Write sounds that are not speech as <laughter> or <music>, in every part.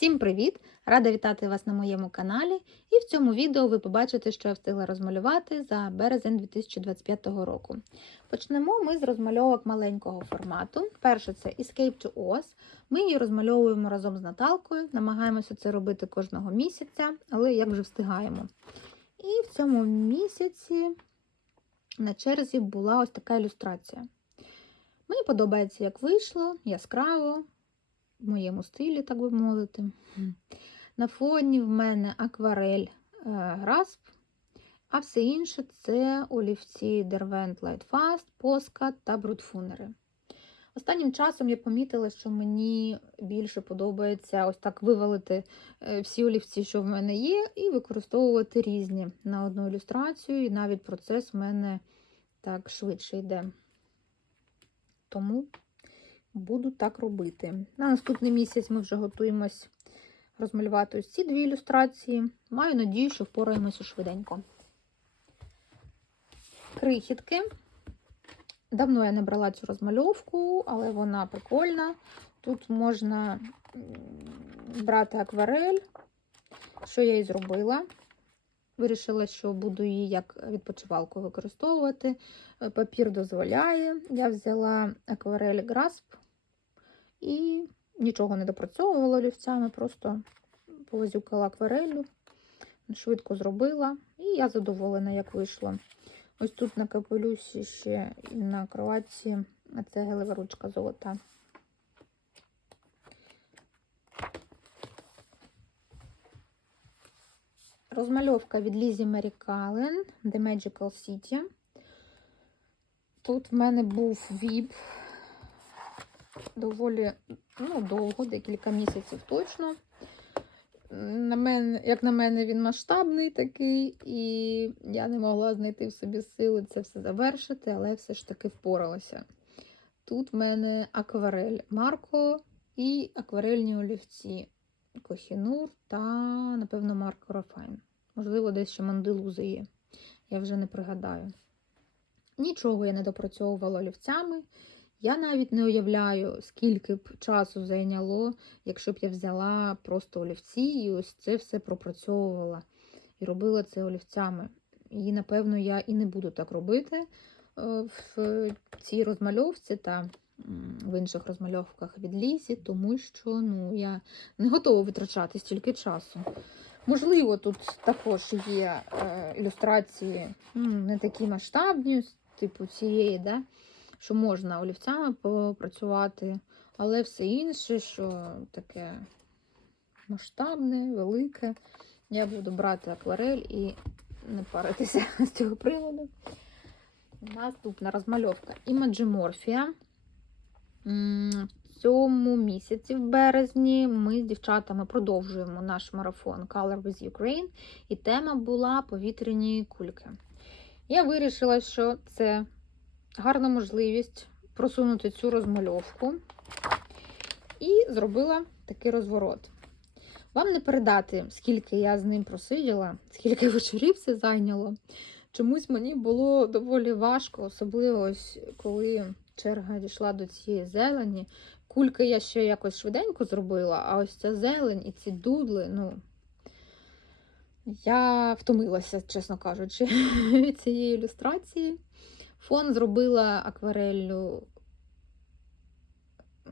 Всім привіт! Рада вітати вас на моєму каналі. І в цьому відео ви побачите, що я встигла розмалювати за березень 2025 року. Почнемо ми з розмальовок маленького формату. Перше це Escape to Oz. Ми її розмальовуємо разом з Наталкою, намагаємося це робити кожного місяця, але як вже встигаємо. І в цьому місяці на черзі була ось така ілюстрація. Мені подобається, як вийшло, яскраво, в моєму стилі, так би мовити. На фоні в мене акварель Грасп, а все інше це олівці Derwent Light Fast, Posca та брудфунери. Останнім часом я помітила, що мені більше подобається ось так вивалити всі олівці, що в мене є, і використовувати різні на одну ілюстрацію, і навіть процес в мене так швидше йде. Тому буду так робити. На наступний місяць ми вже готуємось розмалювати ось ці дві ілюстрації. Маю надію, що впораємося швиденько. Крихітки. Давно я не брала цю розмальовку, але вона прикольна. Тут можна брати акварель, що я і зробила. Вирішила, що буду її як відпочивалку використовувати. Папір дозволяє. Я взяла акварель Grasp і нічого не допрацьовувала олівцями, просто повозюкала акварелью, швидко зробила, і я задоволена, як вийшло. Ось тут на капелюсі ще і на кроватці це гелева ручка золота. Розмальовка від Лізі Мері Кален The Magical City. Тут в мене був віп доволі ну, довго, декілька місяців точно. На мене, Як на мене, він масштабний такий, і я не могла знайти в собі сили це все завершити, але все ж таки впоралася. Тут в мене акварель Марко і акварельні олівці Кохінур та, напевно, Марко Рафайн. Можливо, десь ще мандилузи є. Я вже не пригадаю. Нічого я не допрацьовувала олівцями. Я навіть не уявляю, скільки б часу зайняло, якщо б я взяла просто олівці і ось це все пропрацьовувала і робила це олівцями. І, напевно, я і не буду так робити в цій розмальовці та в інших розмальовках від Лізі, тому що ну, я не готова витрачати стільки часу. Можливо, тут також є е, ілюстрації не такі масштабні, типу цієї, да? Що можна олівцями попрацювати, але все інше, що таке масштабне, велике, я буду брати акварель і не паритися <laughs> з цього приводу. Наступна розмальовка Імаджиморфія. В цьому місяці, в березні, ми з дівчатами продовжуємо наш марафон Color with Ukraine, і тема була повітряні кульки. Я вирішила, що це гарна можливість просунути цю розмальовку і зробила такий розворот. Вам не передати, скільки я з ним просиділа, скільки вечорів це зайняло. Чомусь мені було доволі важко, особливо ось коли черга дійшла до цієї зелені. Кульки я ще якось швиденько зробила, а ось ця зелень і ці дудли, ну, я втомилася, чесно кажучи, <laughs> від цієї ілюстрації. Фон зробила аквареллю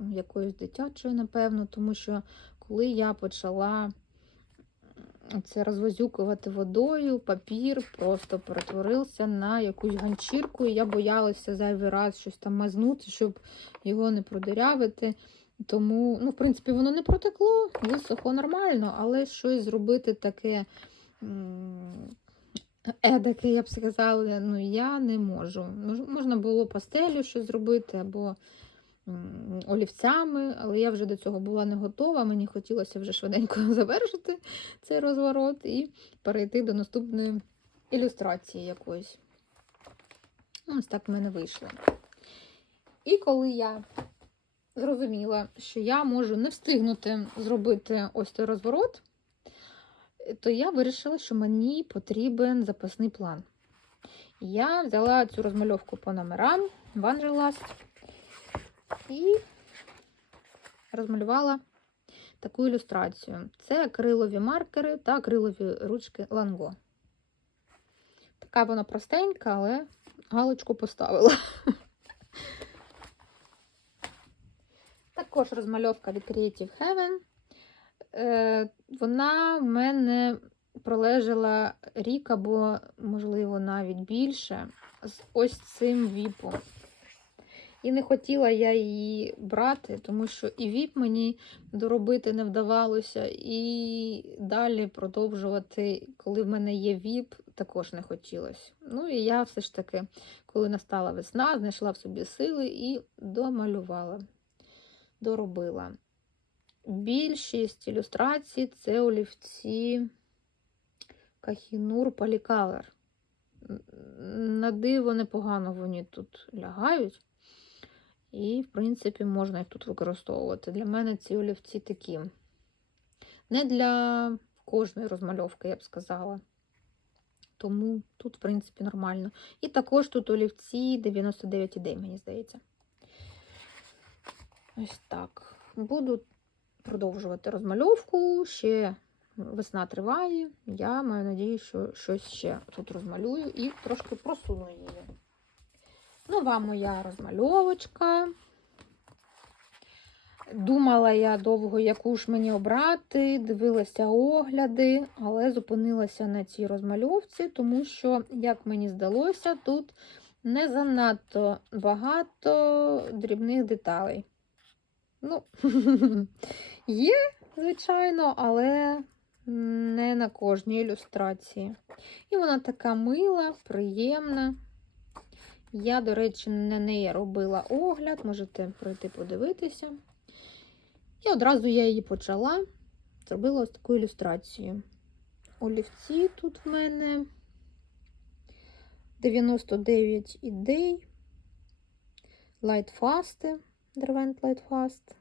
якоюсь дитячою, напевно, тому що коли я почала це розвозюкувати водою, папір просто перетворився на якусь ганчірку, і я боялася зайвий раз щось там мазнути, щоб його не продирявити. Тому, ну, в принципі, воно не протекло, висохло нормально, але щось зробити таке едаке, я б сказала, ну, я не можу. Можна було пастелю щось зробити або олівцями, але я вже до цього була не готова. Мені хотілося вже швиденько <laughs> завершити цей розворот і перейти до наступної ілюстрації якоїсь. Ось так в мене вийшло. І коли я зрозуміла, що я можу не встигнути зробити ось той розворот, то я вирішила, що мені потрібен запасний план. Я взяла цю розмальовку по номерам Wanderlust і розмалювала таку ілюстрацію. Це акрилові маркери та акрилові ручки Ланго. Така вона простенька, але галочку поставила. <laughs> Також розмальовка від Creative Heaven. Е, Вона в мене пролежала рік або, можливо, навіть більше з ось цим віпом. І не хотіла я її брати, тому що і віп мені доробити не вдавалося, і далі продовжувати, коли в мене є віп, також не хотілося. Ну і я все ж таки, коли настала весна, знайшла в собі сили і домалювала, доробила. Більшість ілюстрацій це олівці Кахінур Полікалер. На диво непогано вони тут лягають. І, в принципі, можна їх тут використовувати. Для мене ці олівці такі. Не для кожної розмальовки, я б сказала. Тому тут, в принципі, нормально. І також тут олівці 99 ідей, мені здається. Ось так. Буду продовжувати розмальовку. Ще весна триває. Я маю надію, що щось ще тут розмалюю і трошки просуну її. Нова моя розмальовочка. Думала я довго, яку ж мені обрати, дивилася огляди, але зупинилася на цій розмальовці, тому що, як мені здалося, тут не занадто багато дрібних деталей. Ну, <laughs> є, звичайно, але не на кожній ілюстрації. І вона така мила, приємна. Я, до речі, на неї робила огляд, можете пройти подивитися. І одразу я її почала, зробила ось таку ілюстрацію. Олівці тут в мене 99 ідей, Lightfast, Derwent Lightfast.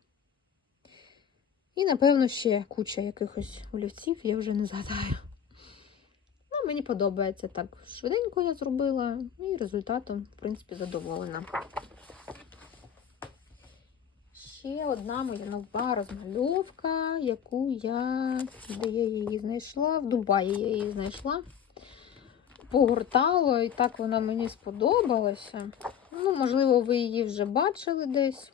І, напевно, ще куча якихось олівців, я вже не згадаю. Ну, мені подобається так. Швиденько я зробила, і результатом, в принципі, задоволена. Ще одна моя нова розмальовка, яку я, де я її знайшла, в Дубаї я її знайшла. Погортала, і так вона мені сподобалася. Ну, можливо, ви її вже бачили десь.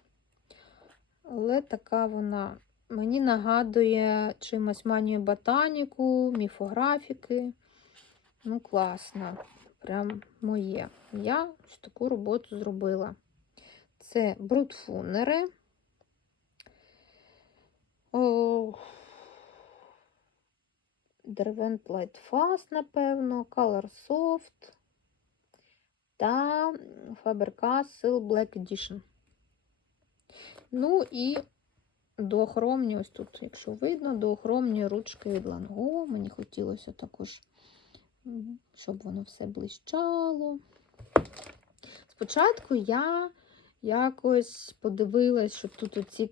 Але така вона мені нагадує чимось манію ботаніку, міфографіки. Ну, класно. Прям моє. Я ось таку роботу зробила. Це брутфунери. Derwent Light Fast, напевно, Color Soft та Faber-Castell Black Edition. Ну і доохромні, ось тут, якщо видно, доохромні ручки від Ланго. Мені хотілося також, щоб воно все блищало. Спочатку я якось подивилась, що тут оці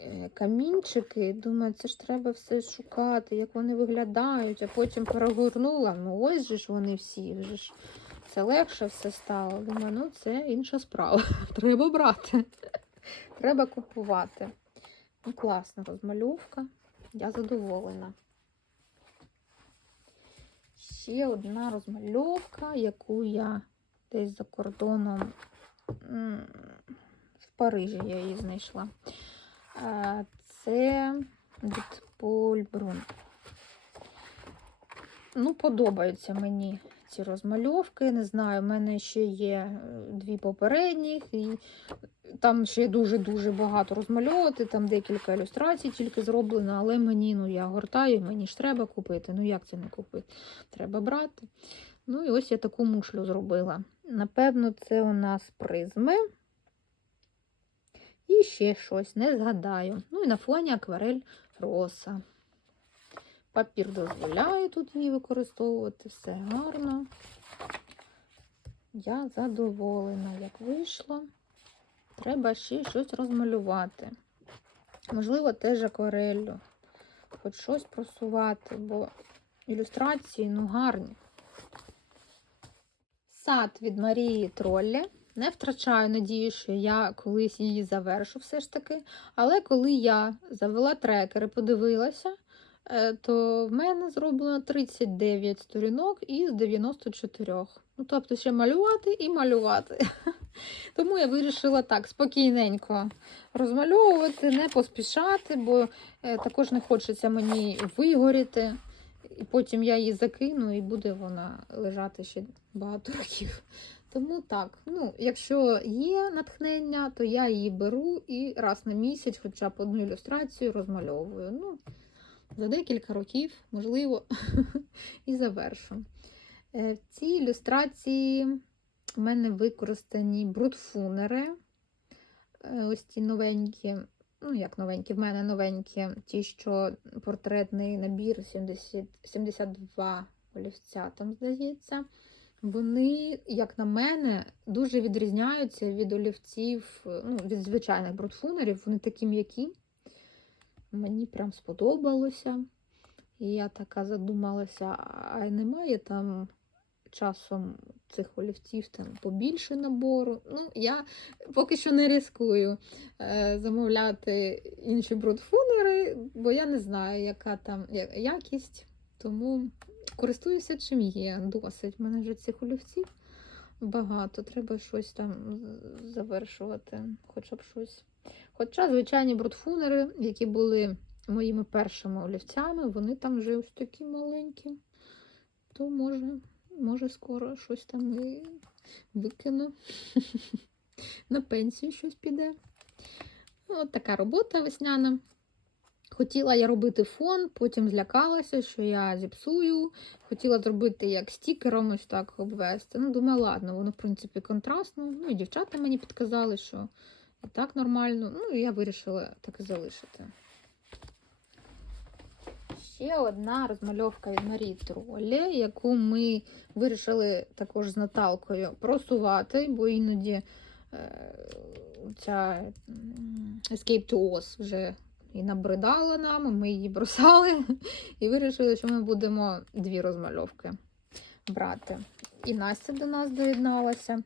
е, камінчики. Думаю, це ж треба все шукати, як вони виглядають, а потім перегорнула. Ну, ось же ж вони всі. Вже ж це легше все стало. Думаю, ну це інша справа. <laughs> Треба брати. Треба купувати. Ну, класна розмальовка. Я задоволена. Ще одна розмальовка, яку я десь за кордоном в Парижі я її знайшла. Це від Поль Брун. Ну, подобаються мені ці розмальовки. Не знаю, в мене ще є е, дві попередніх, і там ще дуже-дуже багато розмальовувати, там декілька ілюстрацій тільки зроблено, але мені, ну, я гортаю, мені ж треба купити. Ну, як це не купити? Треба брати. Ну, і ось я таку мушлю зробила. Напевно, це у нас призми. І ще щось, не згадаю. Ну і на фоні акварель роса. Папір дозволяє тут її використовувати, все гарно. Я задоволена, як вийшло. Треба ще щось розмалювати. Можливо, теж аквареллю. Хоч щось просувати, бо ілюстрації ну гарні. Сад від Марії Троллі. не втрачаю надію, що я колись її завершу все ж таки. Але коли я завела трекер і подивилася, то в мене зроблено 39 сторінок із 94. Ну, тобто ще малювати і малювати. <laughs> Тому я вирішила так спокійненько розмальовувати, не поспішати, бо е, також не хочеться мені вигоріти. І потім я її закину, і буде вона лежати ще багато <laughs> років. Тому так, ну, якщо є натхнення, то я її беру і раз на місяць, хоча б одну ілюстрацію розмальовую. Ну, за декілька років, можливо, <laughs> і завершу. Е, В цій ілюстрації в мене використані брудфунери. Е, Ось ті новенькі, ну як новенькі, в мене новенькі, ті, що портретний набір 70, 72 олівця, там здається. Вони, як на мене, дуже відрізняються від олівців, е, ну, від звичайних брудфунерів. Вони такі м'які. Мені прям сподобалося. І я така задумалася, а немає там часом цих олівців там побільше набору. Ну, я поки що не ризикую е, замовляти інші брудфунери, бо я не знаю, яка там якість. Тому користуюся чим є. Досить. У мене вже цих олівців багато. Треба щось там завершувати, хоча б щось. Хоча звичайні брудфунери, які були моїми першими олівцями, вони там вже ось такі маленькі. То може, може скоро щось там і викину. <laughs> На пенсію щось піде. От така робота весняна. Хотіла я робити фон, потім злякалася, що я зіпсую. Хотіла зробити як стікером, ось так обвести. Ну, думаю, ладно, воно, в принципі, контрастно. Ну, і дівчата мені підказали, що і так нормально. Ну, і я вирішила так і залишити. Ще одна розмальовка від Марії Тролі, яку ми вирішили також з Наталкою просувати, бо іноді е, ця Escape to Oz вже і набридала нам, ми її бросали і вирішили, що ми будемо дві розмальовки брати. І Настя до нас доєдналася.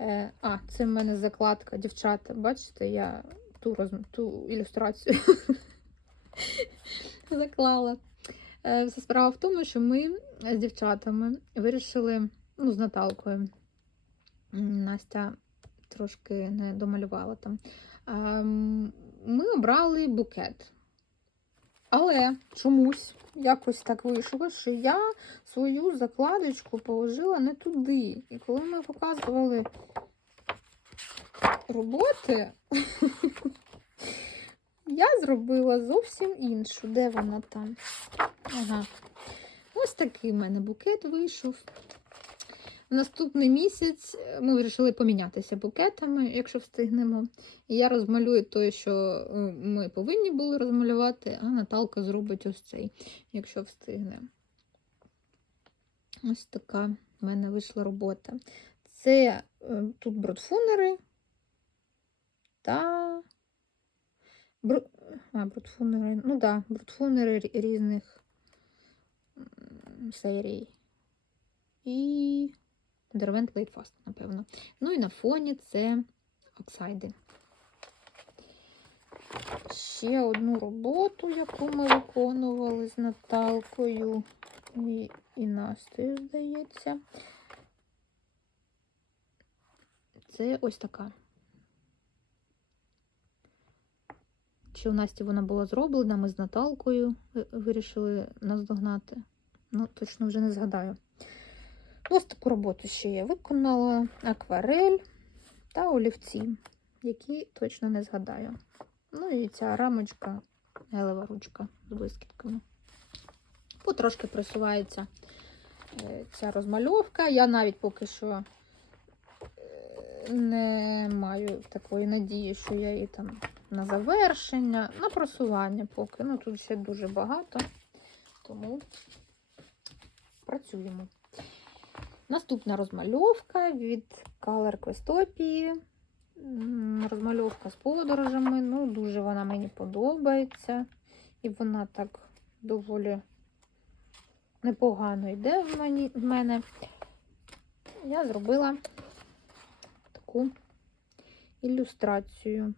Е, а, це в мене закладка, дівчата. Бачите, я ту, роз... ту ілюстрацію <laughs> заклала. Е, Вся справа в тому, що ми з дівчатами вирішили, ну, з Наталкою. Настя трошки не домалювала там. Ем, Ми обрали букет. Але чомусь якось так вийшло, що я свою закладочку положила не туди. І коли ми показували роботи, <laughs> я зробила зовсім іншу. Де вона там? Ага. Ось такий в мене букет вийшов. Наступний місяць е, ми вирішили помінятися букетами, якщо встигнемо. І я розмалюю той, що е, ми повинні були розмалювати, а Наталка зробить ось цей, якщо встигне. Ось така в мене вийшла робота. Це е, тут бродфунери та Бру... А, брудфунери. Ну да, брудфунери різних серій. І Derwent Fast, напевно. Ну і на фоні це оксайди. Ще одну роботу, яку ми виконували з Наталкою і, і Настею, здається. Це ось така. Чи у Насті вона була зроблена, ми з Наталкою вирішили наздогнати. Ну, точно вже не згадаю. Ось таку роботу ще я виконала: акварель та олівці, які точно не згадаю. Ну і ця рамочка, гелева ручка з блискітками. Потрошки просувається е, ця розмальовка. Я навіть поки що е, не маю такої надії, що я її там на завершення, на просування поки. Ну, тут ще дуже багато, тому працюємо. Наступна розмальовка від Color Questopia. Розмальовка з подорожами. Ну, дуже вона мені подобається. І вона так доволі непогано йде в, мені, в мене. Я зробила таку ілюстрацію.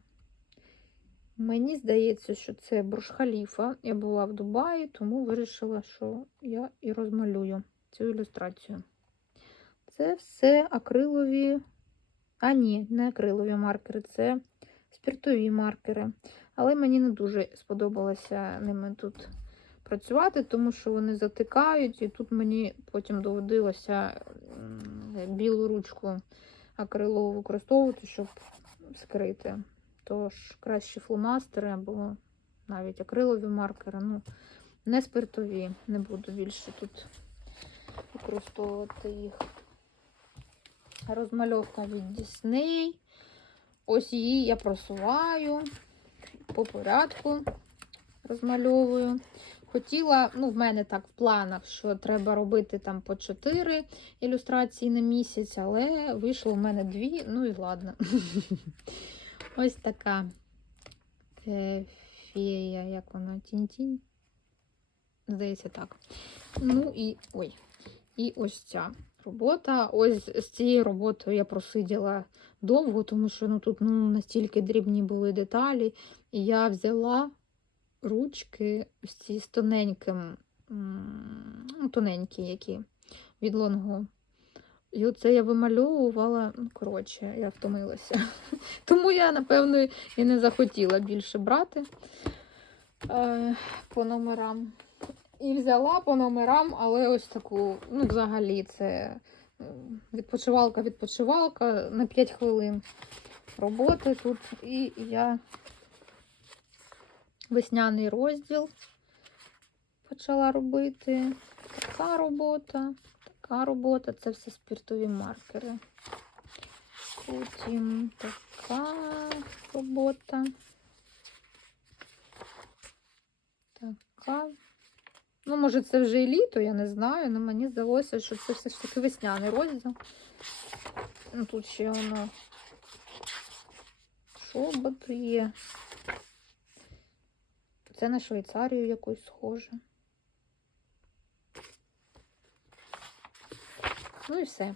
Мені здається, що це Бурж-Халіфа. Я була в Дубаї, тому вирішила, що я і розмалюю цю ілюстрацію. Це все акрилові, а ні, не акрилові маркери, це спіртові маркери. Але мені не дуже сподобалося ними тут працювати, тому що вони затикають, і тут мені потім доводилося білу ручку акрилову використовувати, щоб скрити. Тож краще фломастери або навіть акрилові маркери. Ну, не спиртові, не буду більше тут використовувати їх. Розмальовка від Disney. Ось її я просуваю по порядку розмальовую. Хотіла, ну, в мене так в планах, що треба робити там по 4 ілюстрації на місяць, але вийшло в мене дві, ну і ладно. <laughs> Ось така е, фея, як вона, тінь-тінь. Здається, так. Ну і ой. І ось ця робота. Ось з цією роботою я просиділа довго, тому що ну, тут ну, настільки дрібні були деталі. І я взяла ручки з тоненьким, ну, тоненькі, які від лонгу. І оце я вимальовувала, ну, коротше, я втомилася. <laughs> Тому я, напевно, і не захотіла більше брати е, по номерам. І взяла по номерам, але ось таку, ну, взагалі, це відпочивалка-відпочивалка на 5 хвилин роботи тут. І я весняний розділ почала робити. Така робота, така робота це все спіртові маркери. Потім така робота. Така. Ну, може, це вже і літо, я не знаю, але мені здалося, що це все ж таки весняний розділ. Ну, тут ще воно шобот є. Це на Швейцарію якусь схоже. Ну і все.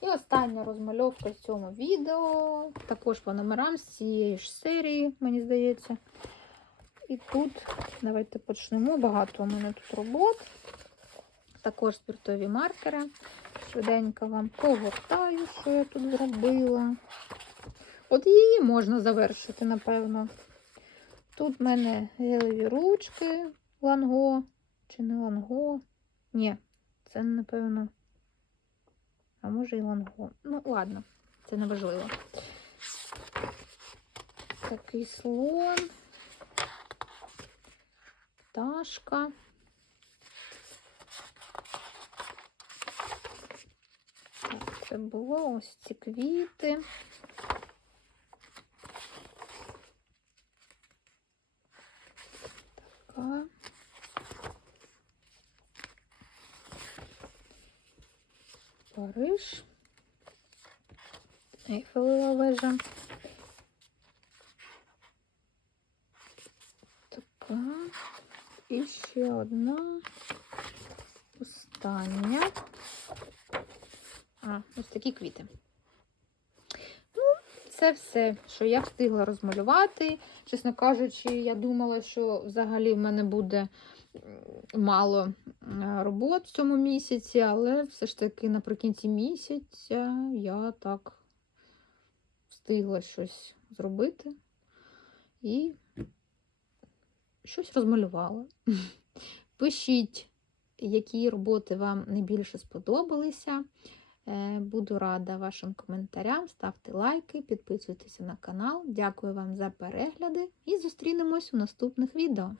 І остання розмальовка в цьому відео. Також по номерам з цієї ж серії, мені здається. І тут, давайте почнемо. Багато у мене тут робот. Також спіртові маркери. Швиденько вам погортаю, що я тут зробила. От її можна завершити, напевно. Тут в мене гелеві ручки ланго. Чи не ланго? Ні, це, напевно. А може і ланго. Ну, ладно, це не важливо. Такий слон. Пташка. Так, це було ось ці квіти. Така. Париж. Ейфелева вежа. Така. І ще одна. Остання. А, ось такі квіти. Ну, це все, що я встигла розмалювати. Чесно кажучи, я думала, що взагалі в мене буде мало робот в цьому місяці, але все ж таки наприкінці місяця я так встигла щось зробити і щось розмалювала. <laughs> Пишіть, які роботи вам найбільше сподобалися. Е, Буду рада вашим коментарям. Ставте лайки, підписуйтеся на канал. Дякую вам за перегляди і зустрінемось у наступних відео.